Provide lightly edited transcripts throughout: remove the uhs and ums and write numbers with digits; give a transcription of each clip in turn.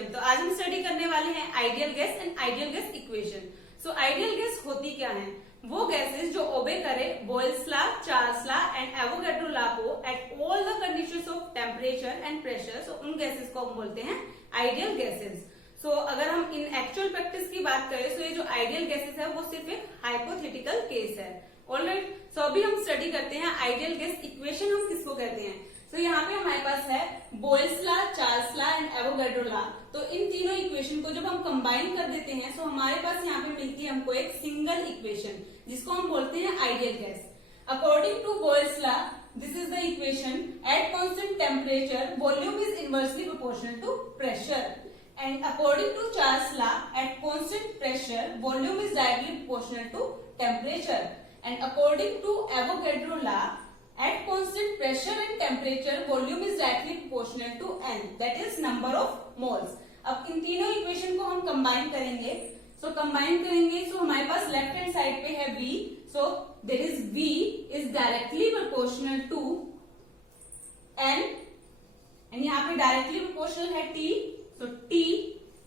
Equilibrium. तो आज हम स्टडी करने वाले हैं ideal gas and ideal gas equation. So ideal gas होती क्या है? वो गैसेस जो ओबे करे Boyle's law, Charles law and Avogadro law को at all the conditions of temperature and pressure. So उन गैसेस को हम बोलते हैं आइडियल गैसेस। सो अगर हम इन एक्चुअल प्रैक्टिस की बात करें तो ये जो आइडियल गैसेस है वो सिर्फ एक हाइपोथेटिकल केस है। ऑलराइट, सो अभी हम स्टडी करते हैं आइडियल गैस इक्वेशन हम किसको कहते हैं। तो यहाँ पे हमारे पास है boils law, Charles law and Avogadro law. तो इन तीनों इक्वेशन को जब हम कंबाइन कर देते हैं तो हमारे पास यहाँ पे मिलती है हमको एक सिंगल इक्वेशन जिसको हम बोलते हैं ideal gas. According to Boyle's law, this is the equation at constant temperature volume is inversely proportional to pressure and according to Charles law, at constant pressure volume is directly proportional to temperature, and according to Avogadro law, at constant pressure and temperature volume is directly proportional to n, that is number of moles. अब इन तीनों equation को हम combine करेंगे। Combine करेंगे तो हमारे पास left hand side पे है V, so there is V is directly proportional to n, and यहाँ पे डायरेक्टली प्रोपोर्शनल है T, so T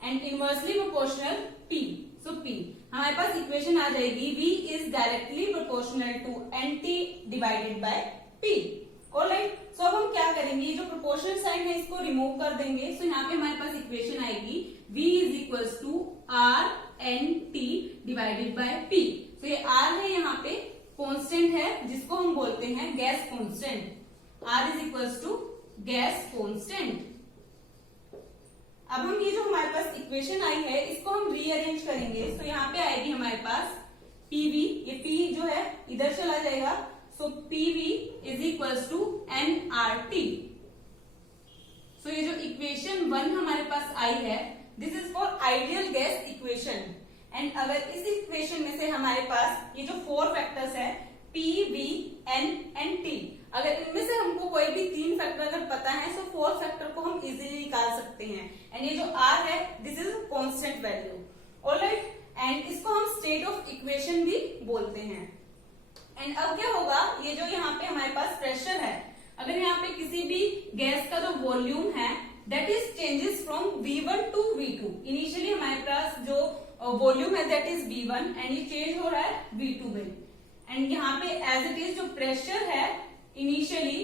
and inversely proportional P. So P हमारे पास इक्वेशन आ जाएगी V is directly proportional to NT divided by P. Alright, so अब हम क्या करेंगे, ये जो प्रोपोर्शनल साइन है इसको रिमूव कर देंगे। सो यहाँ पे हमारे पास इक्वेशन आएगी V is equals to R NT divided by P. तो ये R है यहाँ पे कांस्टेंट है जिसको हम बोलते हैं gas constant. R is equals to gas constant. अब हम ये जो हमारे पास इक्वेशन आई है इसको हम रीअरेंज करेंगे। तो यहाँ पे आएगी हमारे पास PV, ये P जो है इधर चला जाएगा। So PV is equals to nRT। So ये जो इक्वेशन 1 हमारे पास आई है this is for ideal gas equation. And अगर इस इक्वेशन में से हमारे पास ये जो 4 फैक्टर्स है P, V, N and T, अगर इनमें से हमको कोई भी 3 फैक्टर अगर पता है तो 4 फैक्टर को हम इजीली निकाल सकते हैं। एंड ये जो R है this is constant value. Alright, and इसको हम स्टेट ऑफ इक्वेशन भी बोलते हैं। एंड अब क्या होगा, ये जो यहाँ पे हमारे पास प्रेशर है, अगर यहाँ पे किसी भी गैस का जो वॉल्यूम है that is changes from V1 to V2। Initially हमारे पास जो वॉल्यूम है दैट इज V1 एंड ये चेंज हो रहा है V2 में। एंड यहाँ पे एज इट इज जो प्रेशर है initially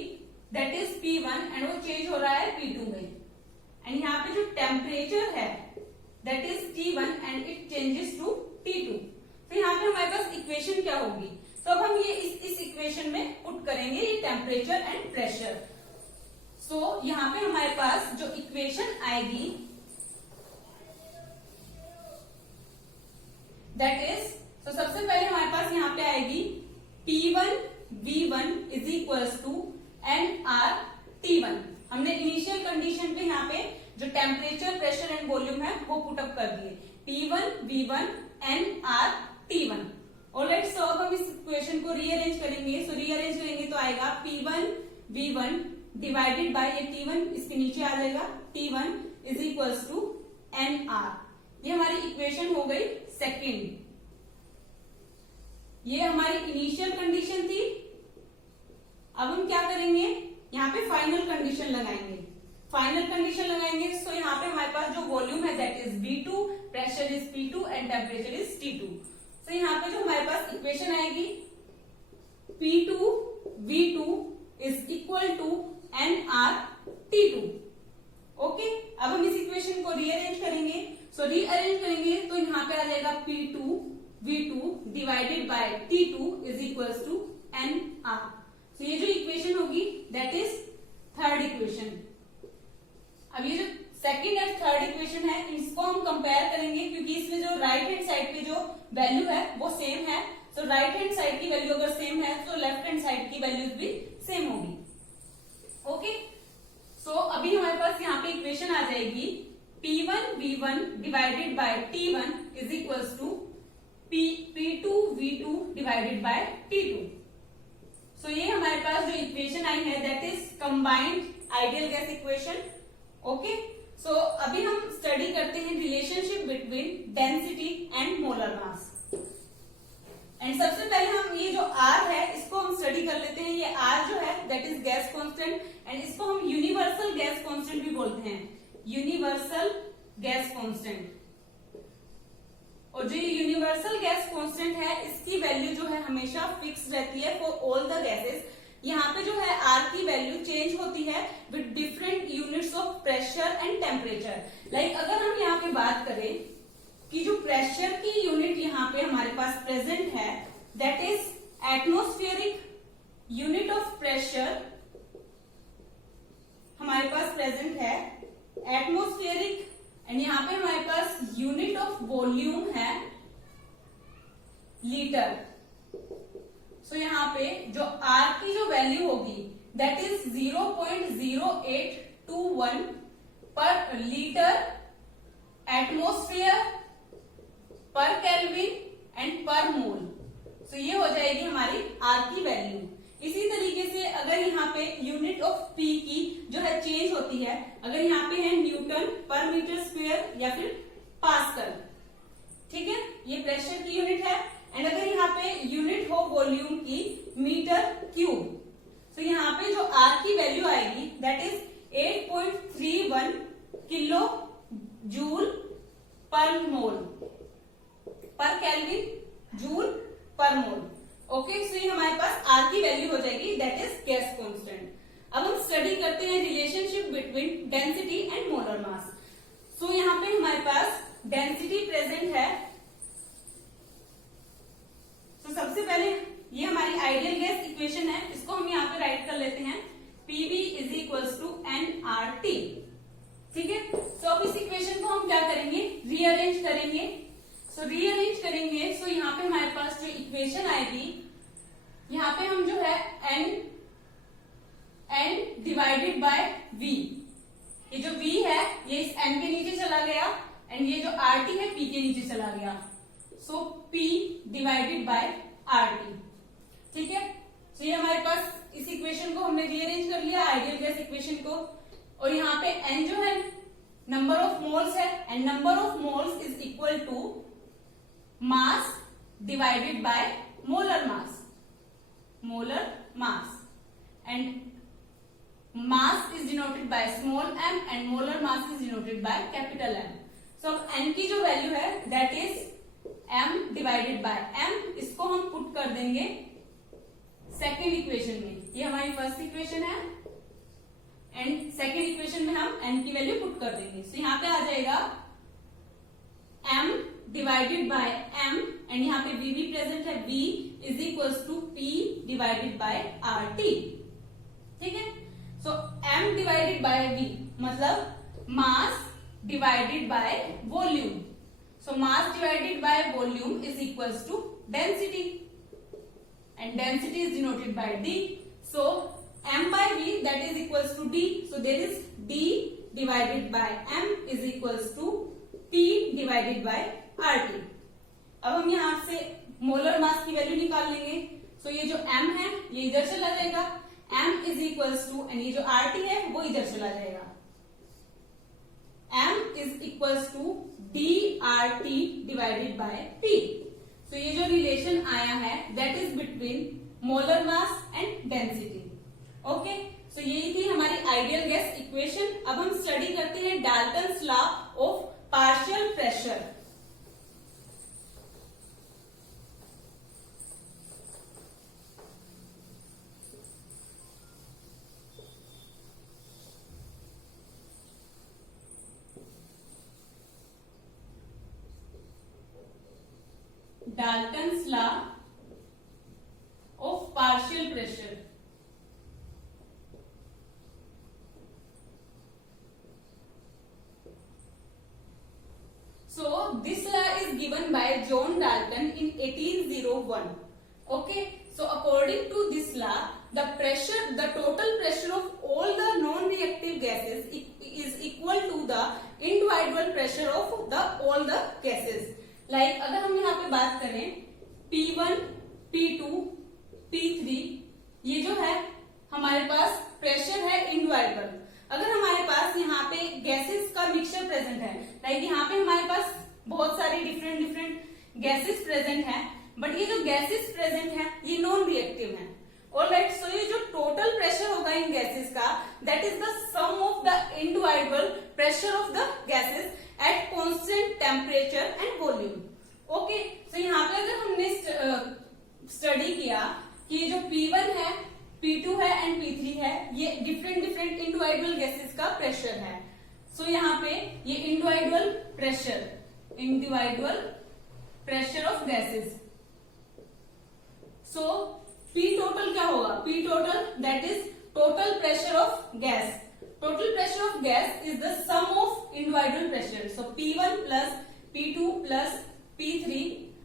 that is P1 and वो चेंज हो रहा है P2 में। एंड यहाँ पे जो टेम्परेचर है that is T1 and it changes to T2। तो यहाँ पे हमारे पास इक्वेशन क्या होगी, तो अब हम ये इस इक्वेशन में पुट करेंगे ये टेम्परेचर एंड प्रेशर। सो यहाँ पे हमारे पास जो इक्वेशन आएगी दैट इज, तो सबसे पहले हमारे पास यहाँ पे आएगी P1 V1 is equals to nRT1। हमने इनिशियल कंडीशन पे यहाँ पे जो टेम्परेचर, प्रेशर एंड वॉल्यूम है वो पुटअप कर दिए P1 V1 nRT1। Alright, so अब हम इस इक्वेशन को रीअरेंज करेंगे। सो रीअरेंज करेंगे तो आएगा P1 V1 डिवाइडेड बाय ये T1 इसके नीचे आ जाएगा T1 is equals to nR। ये हमारी इक्वेशन हो गई सेकेंड। ये हमारी इनिशियल कंडीशन थी। अब हम क्या करेंगे, यहाँ पे फाइनल कंडीशन लगाएंगे। फाइनल कंडीशन लगाएंगे तो यहाँ पे हमारे पास जो वॉल्यूम है that is V2, pressure is P2 and temperature is T2। तो यहाँ पे जो हमारे पास इक्वेशन आएगी P2 V2 is equal to nRT2। Okay, अब हम इस इक्वेशन को रीअरेंज करेंगे। सो रीअरेंज करेंगे तो यहाँ पे आ जाएगा P2 V2 divided by T2 is equals to nR। तो ये जो इक्वेशन होगी दैट इज थर्ड इक्वेशन। अब ये जो सेकंड एंड थर्ड इक्वेशन है इसको हम कंपेयर करेंगे क्योंकि इसमें जो राइट हैंड साइड पे जो वैल्यू है वो सेम है। तो राइट हैंड साइड की वैल्यू अगर सेम है तो लेफ्ट हैंड साइड की वैल्यूज भी सेम होगी। ओके, सो अभी हमारे पास यहाँ पे इक्वेशन आ जाएगी P1 V1 divided by T1 is equals to P2 V2 divided by T2। So ये हमारे पास जो इक्वेशन आई है that is combined ideal gas equation. Okay, so अभी हम स्टडी करते हैं relationship between density and molar mass. And सबसे पहले हम ये जो R है इसको हम स्टडी कर लेते हैं। ये R जो है that is gas constant and इसको हम यूनिवर्सल गैस कांस्टेंट भी बोलते हैं। Universal gas constant. और जो यूनिवर्सल गैस कांस्टेंट है इसकी वैल्यू जो है हमेशा फिक्स रहती है फॉर ऑल द गैसेस। यहाँ पे जो है आर की वैल्यू चेंज होती है with different units of pressure and temperature. Like अगर हम यहाँ पे बात करें कि जो प्रेशर की यूनिट यहाँ पे हमारे पास प्रेजेंट है that is atmospheric unit of pressure हमारे पास प्रेजेंट है एटमॉस्फेरिक, एंड यहाँ पे हमारे पास यूनिट ऑफ वॉल्यूम है लीटर। सो यहाँ पे जो आर की जो वैल्यू होगी दैट इज 0.0821 पर लीटर एटमॉस्फेयर पर केल्विन एंड पर मोल। सो ये हो जाएगी हमारी आर की वैल्यू। इसी तरीके से अगर यहाँ पे यूनिट ऑफ पी की जो है चेंज होती है, अगर यहाँ पे है न्यूटन पर मीटर स्क्वायर या फिर पास्कल, ठीक है, ये प्रेशर की यूनिट है। एंड अगर यहाँ पे यूनिट हो वॉल्यूम की मीटर क्यूब, तो यहाँ पे जो आर की वैल्यू आएगी दैट इज 8.31 किलो जूल पर मोल पर केल्विन जूल पर मोल। ओके, सो ये हमारे पास आर की वैल्यू हो जाएगी दैट इज गैस कांस्टेंट। अब हम स्टडी करते हैं relationship between density and molar mass. So यहाँ पे हमारे पास डेंसिटी प्रेजेंट है। तो सबसे पहले ये हमारी आइडियल गैस इक्वेशन है, इसको हम यहाँ पे राइट कर लेते हैं PV is equals to nRT। ठीक है, सो अब इस इक्वेशन को हम क्या करेंगे, रीअरेंज करेंगे। सो रीअरेंज करेंगे, सो यहाँ पे हमारे पास जो इक्वेशन आएगी, यहाँ पे हम जो है n डिवाइडेड बाय v, ये जो v है ये इस n के नीचे चला गया, एंड ये जो RT है p के नीचे चला गया। सो p डिवाइडेड बाय RT। ठीक है, सो ये हमारे पास इस इक्वेशन को हमने रीअरेंज कर लिया आइडियल गैस इक्वेशन को। और यहाँ पे n जो है नंबर ऑफ मोल्स है, and number of moles is equal to mass divided by molar mass, and mass is denoted by small m and molar mass is denoted by capital M। So अब n की जो value है that is m divided by m, इसको हम put कर देंगे second equation में। ये हमारी फर्स्ट इक्वेशन है, एंड सेकेंड इक्वेशन में हम n की वैल्यू पुट कर देंगे। सो यहाँ पे आ जाएगा m divided by m, and यहाँ पे v भी प्रेजेंट है, v is equals to p divided by RT। ठीक है, so m divided by v मतलब mass divided by volume. So mass divided by volume is equals to density, and density is denoted by d। So m by v that is equals to d, so there is d divided by m is equals to p divided by RT। अब हम यहाँ से molar mass की value निकाल लेंगे। सो ये जो m है ये इधर चला जाएगा, m is equals to, and ये जो RT है वो इधर चला जाएगा, m is equals to dRT divided by p। सो ये जो रिलेशन आया है that is between molar mass and density. Okay, so यही थी हमारी आइडियल गैस इक्वेशन। अब हम स्टडी करते हैं Dalton's law of partial pressure. Dalton's law of partial pressure. So this law is given by John Dalton in 1801. Okay, so according to this law, the total pressure of all the non-reactive gases is equal to the individual pressure of all the gases. Like अगर हम यहाँ पे बात करें P1, P2, P3, ये जो है हमारे पास प्रेशर है इंडिविजुअल। अगर हमारे पास यहाँ पे गैसेस का मिक्सचर प्रेजेंट है, लाइक यहाँ पे हमारे पास बहुत सारी डिफरेंट गैसेस प्रेजेंट हैं, बट ये जो गैसेस प्रेजेंट हैं ये नॉन रिएक्टिव हैं। ऑलराइट, सो ये जो टोटल प्रेशर होगा इन गैसेस का that is the sum of the individual pressure of the gases at temperature and volume. Okay, तो यहाँ पे अगर हमने स्टडी किया कि जो P1 है, P2 है एंड P3 है, ये डिफरेंट डिफरेंट इंडिविजुअल गैसेस का प्रेशर है। सो यहाँ पे ये individual pressure of gases. So P total क्या होगा? P total that is total pressure of gas. Total pressure of gas is the sum of individual pressure. So P1 plus P2 plus P3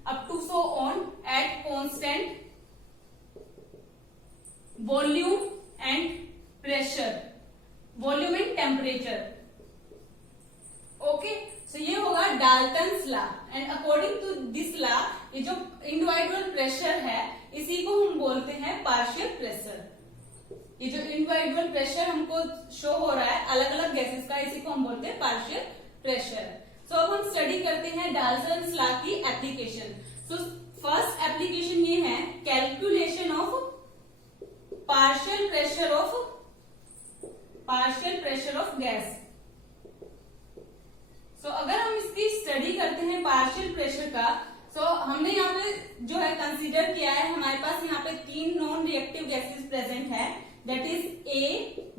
up to so on at constant volume and pressure, volume and temperature. Okay, so ये होगा Dalton's law and according to this law ये जो individual pressure है इसी को हम बोलते हैं पार्शियल प्रेशर। ये जो इंडिविजुअल प्रेशर हमको शो हो रहा है अलग अलग गैसेस का, इसी को हम बोलते हैं पार्शियल प्रेशर। सो अब हम स्टडी करते हैं डाल्टन्स लॉ की एप्लीकेशन। सो फर्स्ट एप्लीकेशन ये है calculation of partial pressure of gas. So अगर हम इसकी स्टडी करते हैं पार्शियल प्रेशर का, सो हमने यहाँ पे जो है कंसीडर किया है हमारे पास यहाँ पे 3 नॉन रिएक्टिव गैसेस प्रेजेंट है, that is A,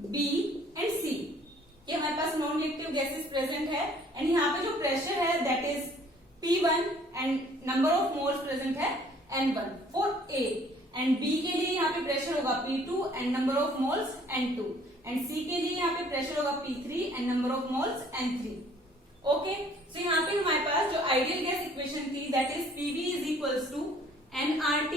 B and C. ये हमारे पास नॉन रिएक्टिव गैसेस प्रेजेंट है एंड यहाँ पे जो प्रेशर है that is P1 and number of moles present है N1 for A, and B के लिए यहाँ पे प्रेशर होगा P2 and number of moles N2, and C के लिए यहाँ पे प्रेशर होगा P3 and number of moles N3। Okay, so यहाँ पे हमारे पास जो आइडियल गैस इक्वेशन थी that is PV is equals to nRT।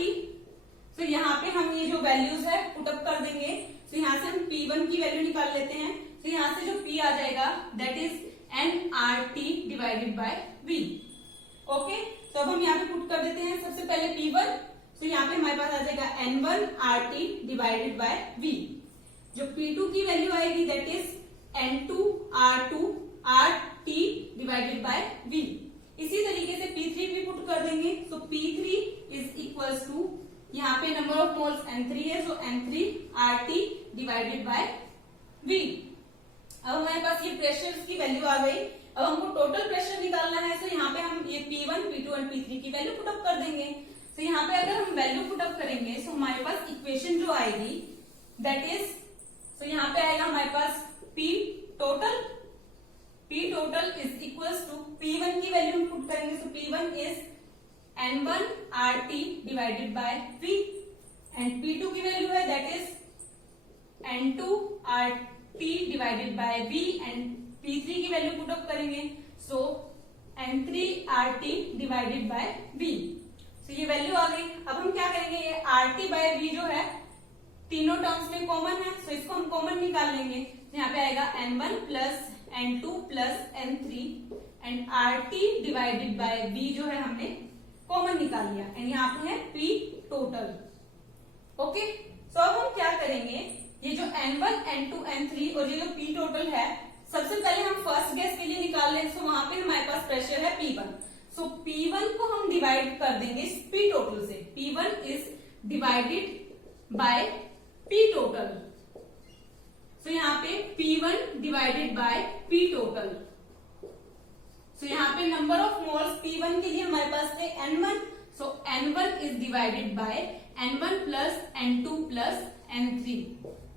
So यहाँ पे हम ये जो वैल्यूज है पुटअप कर देंगे। सो यहाँ से हम P1 की वैल्यू निकाल लेते हैं। तो यहाँ से जो P आ जाएगा that is nRT divided by V। Okay, तो अब हम यहाँ पे पुट कर देते हैं सबसे पहले P1। तो यहाँ पे हमारे पास आ जाएगा N1RT डिवाइडेड बाय V। जो P2 की वैल्यू आएगी that is N2R2RT divided by V। इसी तरीके से P3 भी पुट कर देंगे। तो P3 इज इक्वल्स टू यहाँ पे नंबर ऑफ मोल्स N3 है, सो N3RT डिवाइडेड बाय V। अब हमारे पास ये प्रेशर की वैल्यू आ गई। अब हमको टोटल प्रेशर निकालना है, सो यहाँ पे हम ये P1, P2 एंड P3 की वैल्यू पुटअप कर देंगे। तो यहाँ पे अगर हम वैल्यू पुटअप करेंगे तो हमारे पास इक्वेशन जो आएगी दैट इज, सो यहाँ पे आएगा हमारे पास P total is equals to P1 की वैल्यू हम पुट करेंगे। So P1 is N1RT divided by V, and P2 की वैल्यू है that is N2RT divided by V, and P3 की वैल्यू पुटअप करेंगे। So N3RT divided by V। तो ये value आ गई। अब हम क्या करेंगे, ये RT बाय V जो है तीनों टर्म्स में कॉमन है, सो इसको हम कॉमन निकाल लेंगे। तो यहाँ पे आएगा N1 plus N2 plus N3 and RT divided by V जो है हमने कॉमन निकाल लिया, एंड यहाँ पे है P टोटल। ओके, सो अब हम क्या करेंगे, ये जो N1, N2, N3 और ये जो P टोटल है सबसे पहले हम फर्स्ट गैस के लिए निकाल लें। सो वहां पे हमारे पास प्रेशर है P1। सो P1 को हम डिवाइड कर देंगे P टोटल से। P1 is divided by P total. So यहाँ पे P1 divided by P total. So यहाँ पे नंबर ऑफ मोल्स P1 के लिए हमारे पास थे N1। So N1 is divided by N1 plus N2 plus N3,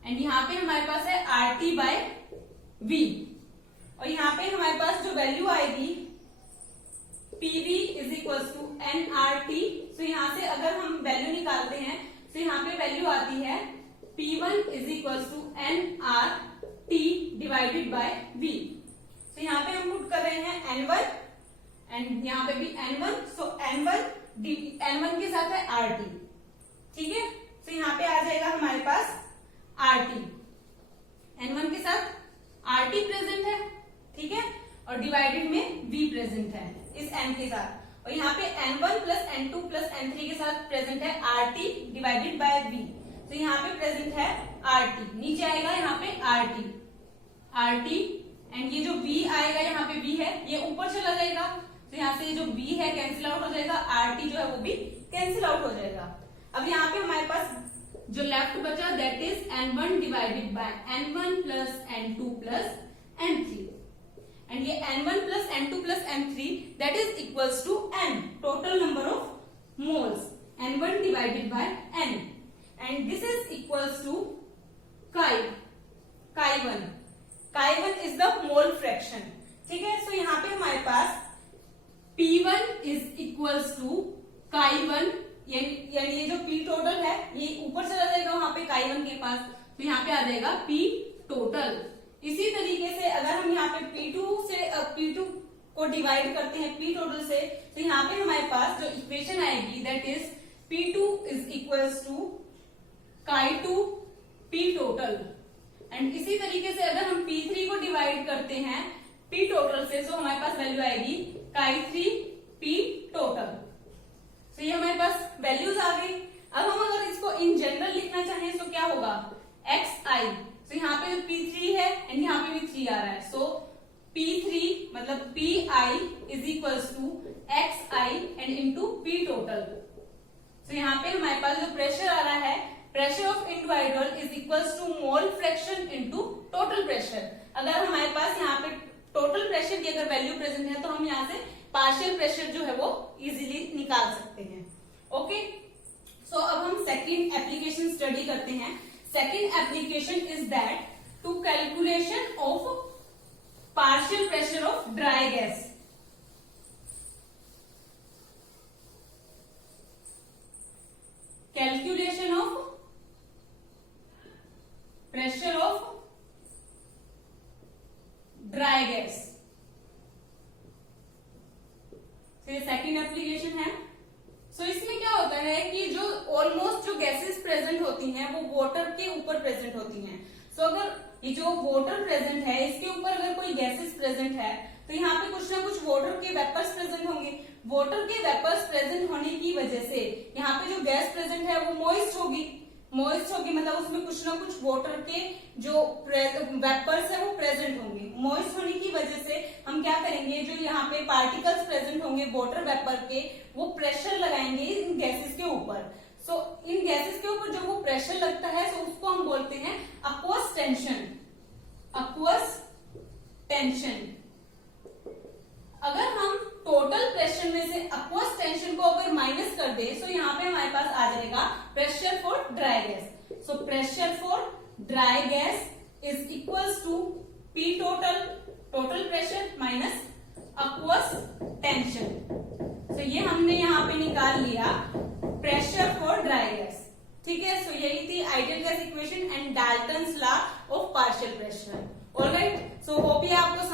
and यहाँ पे हमारे पास है RT बाय V। और यहाँ पे हमारे पास जो वैल्यू आएगी PV is equal to nRT। So यहाँ से अगर हम वैल्यू निकालते हैं तो यहाँ पे वैल्यू आती है P1 is equal to nRT divided by V। तो यहाँ पे हम पुट कर रहे हैं N1 एंड यहाँ पे भी N1। सो N1 के साथ है RT, ठीक है। तो यहाँ पे आ जाएगा हमारे पास RT, N1 के साथ RT प्रेजेंट है, ठीक है, और डिवाइडेड में V प्रेजेंट है इस N के साथ, और यहाँ पे N1 plus N2 plus N3 के साथ प्रेजेंट है RT डिवाइडेड बाय V। तो यहाँ पे प्रेजेंट है RT, नीचे आएगा यहाँ पे RT एंड ये जो V आएगा यहाँ पे V है ये ऊपर चला जाएगा। तो यहाँ से जो V है कैंसिल आउट हो जाएगा, RT जो है वो भी कैंसिल आउट हो जाएगा। अब यहाँ पे हमारे पास जो लेफ्ट बचा that is N1 divided by N1 plus N2 plus N3, and and ये N1 plus N2 plus N3 that is equals to N, total number of moles, N1 divided by N, and this is equals to Chi1. Chi1 is the mole fraction. ठीक है, so यहाँ पे हमारे पास P1 is equals to Chi1, यानी ये जो P total है ये ऊपर चला जाएगा वहां पे Chi1 के पास, तो यहाँ पे आ जाएगा P टोटल. इसी तरीके से अगर हम यहाँ पे P2 को डिवाइड करते हैं P टोटल से, तो यहाँ पे हमारे पास जो इक्वेशन आएगी that is P2 is equals to Chi2 P total. And इसी तरीके से अगर हम P3 को डिवाइड करते हैं P टोटल से, तो हमारे पास वैल्यू आएगी Chi3 P टोटल. तो ये हमारे पास वैल्यूज आ गई. अब हम अगर इसको इन जनरल लिखना चाहें तो क्या होगा, xi. तो यहाँ पे P3 है एंड यहाँ पे भी 3 आ रहा है, सो P3 मतलब Pi is equals to xi and into P total. तो यहाँ पे हमारे पास जो प्रेशर आ रहा है, pressure of individual is equals to mole fraction into total pressure. अगर हमारे पास यहाँ पे टोटल प्रेशर की अगर वैल्यू प्रेजेंट है तो हम यहाँ से पार्शियल प्रेशर जो है वो इजीली निकाल सकते हैं. ओके, सो अब हम सेकंड एप्लीकेशन स्टडी करते हैं. Second application is that to calculation of partial pressure of dry gas. Calculation of pressure of dry gas. ये सेकंड एप्लीकेशन है. सो इसमें क्या होता है कि जो ऑलमोस्ट जो गैसेस प्रेजेंट होती हैं वो वाटर के ऊपर प्रेजेंट होती हैं. सो अगर ये जो वाटर प्रेजेंट है इसके ऊपर अगर कोई गैसेस प्रेजेंट है तो यहाँ पे कुछ ना कुछ वाटर के वेपर्स प्रेजेंट होंगे. वाटर के वेपर्स प्रेजेंट होने की वजह से यहाँ पे जो गैस प्रेजेंट है वो मॉइस्ट होगी. मतलब उसमें कुछ ना कुछ वाटर के जो वेपर्स है वो प्रेजेंट होंगे. मॉइस्ट होने की वजह से हम क्या करेंगे, जो यहाँ पे पार्टिकल्स प्रेजेंट होंगे वाटर वेपर के, वो प्रेशर लगाएंगे इन गैसेस के ऊपर. सो इन गैसेस के ऊपर जब वो प्रेशर लगता है तो उसको हम बोलते हैं अक्वस टेंशन. अक्वस टेंशन. अगर हम टोटल प्रेशर में से अक्वस टेंशन को अगर माइनस कर दे तो यहाँ पे हमारे पास आ जाएगा pressure for dry gas. So pressure for dry gas is equals to P total, total pressure minus aqueous tension. तो ये हमने यहाँ पे निकाल लिया प्रेशर फॉर ड्राई गैस. ठीक है, सो यही थी ideal gas equation and Dalton's law of partial pressure. Alright, so hope ये आपको